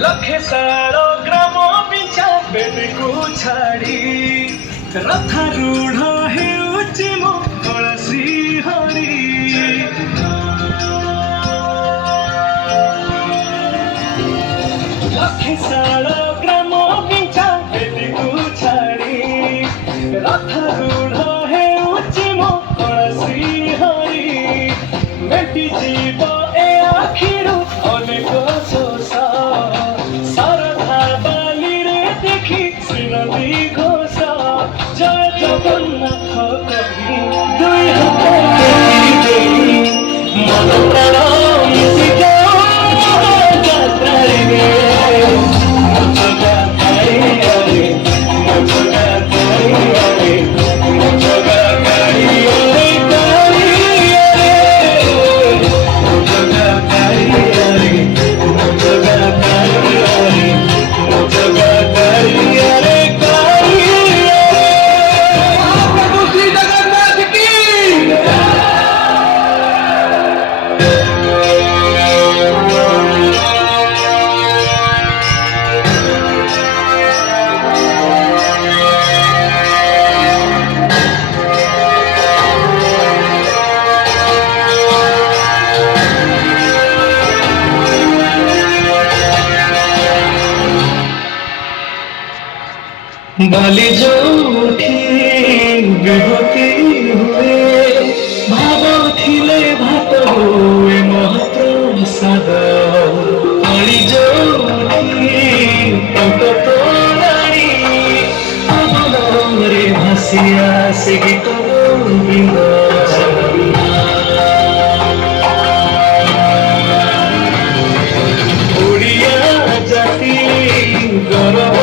लखे सारो ग्राम पिछा बेबी को छाड़ी रथारूढ़ हेउची मो तुलसी हरि लखे सारो ग्राम पिछा बेबी को छाड़ी रथारूढ़ हेउची मो तुलसी हरि मेटी जीव ए आखिरु अनेक शोषा श्रीनदी घोष जय जगन्नाथ कवि दुई हाथ मन प्राण मिशि बाली जोठी विभूति हुए भाव थिले भात हुए महाप्रसाद बाली जोठी तोराणी अवलरे भासिया से गीत गोविंद ओडिया जाति गौरव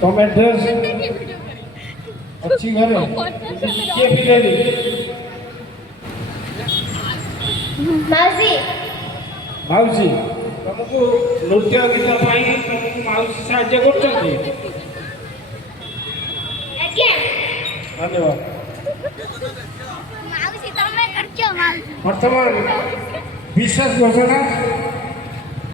तुम एड्रेस अच्छी घर है किए पिलेली माउसी माउसी तुमको नृत्य गीत पाई तुमको माउसी साहाय्य करछन्ती आज्ञा ଧନ୍ୟବାଦ। ମାଉସୀ ତମେ କରିଛ ମାଉସୀ। ବର୍ତ୍ତମାନ ବିଶେଷ ଘୋଷଣା